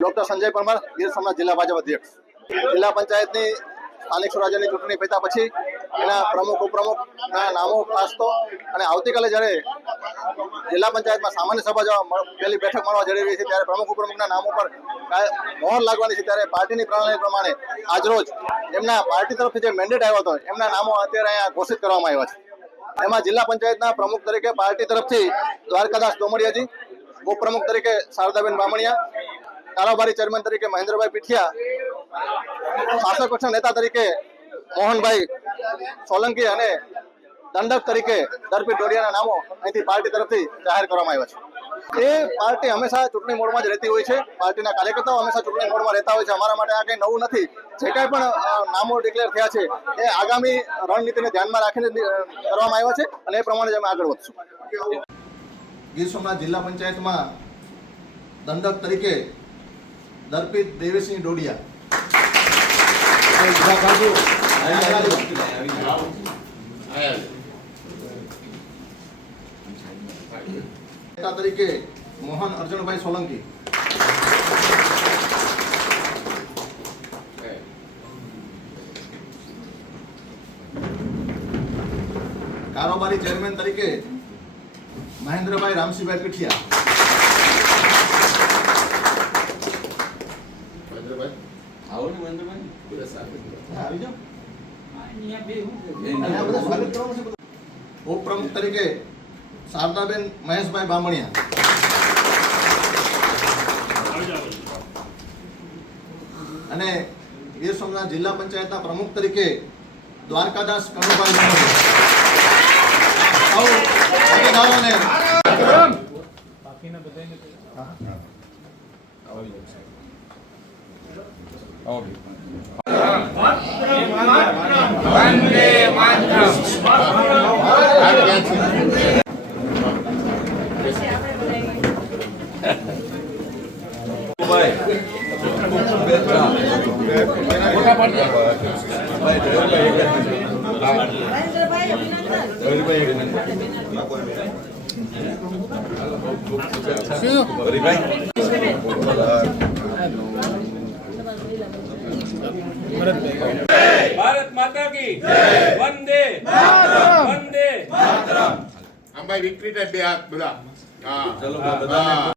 Doctor Sanjay Parmar, Gir Somnath જિલ્લા ભાજપ અધ્યક્ષ. જિલ્લા પંચાયતની સ્થાનિક સ્વરાજ્યની ચૂંટણી પત્યા પછી એના પ્રમુખ ઉપપ્રમુખના નામો ખાસ તો અને આવતીકાલે જ્યારે જિલ્લા પંચાયતમાં સામાન્ય સભા પહેલી બેઠક મળવા જઈ રહી છે ત્યારે પ્રમુખ ઉપપ્રમુખના નામો પર મોહર લાગવાની છે. ત્યારે પાર્ટીની પ્રણાલી પ્રમાણે આજરોજ એમના પાર્ટી તરફથી જે મેન્ડેટ આવ્યો હતો એમના નામો અત્યારે અહીંયા ઘોષિત કરવામાં આવ્યા છે. એમાં જિલ્લા પંચાયતના પ્રમુખ તરીકે પાર્ટી તરફથી દ્વારકાદાસ ડોમરિયાજી, ઉપપ્રમુખ તરીકે શારદાબેન બામણિયા, કારોબારી ચેરમેન તરીકે મહેન્દ્રભાઈ પીઠિયા, શાસક પક્ષના નેતા તરીકે મોહનભાઈ સોલંકી અને દંડક તરીકે દર્પી ડોડિયાના નામો અહીંથી પાર્ટી તરફથી જાહેર કરવામાં આવ્યા છે. એ પાર્ટી હંમેશા ચૂંટણી મોડમાં જ રહેતી હોય છે. પાર્ટીના કાર્યકર્તાઓ હંમેશા ચૂંટણી મોડમાં રહેતા હોય છે. અમારા માટે આ કંઈ નવું નથી. જે કાંઈ પણ નામો ડિક્લેર થયા છે એ આગામી રણનીતિને ધ્યાનમાં રાખીને કરવામાં આવ્યા છે અને એ પ્રમાણે જ અમે આગળ વધશું. ગીર સોમનાથ જિલ્લા પંચાયતમાં દંડક તરીકે દર્પિત દેવેસિંહ ડોડિયા, નેતા તરીકે મોહન અર્જુનભાઈ સોલંકી, કારોબારી ચેરમેન તરીકે મહેન્દ્રભાઈ રામસિંહભાઈ પીઠિયા, ઉપપ્રમુખ તરીકે શારદાબેન મહેશભાઈ બામણિયા અને ગીર સોમનાથ જિલ્લા પંચાયતના પ્રમુખ તરીકે દ્વારકાદાસ કનુભાઈ भारत माता की वंदे मातरम, वंदे मातरम. अंबाई विक्ट्री टाइप दे हाथ बोला. हाँ चलो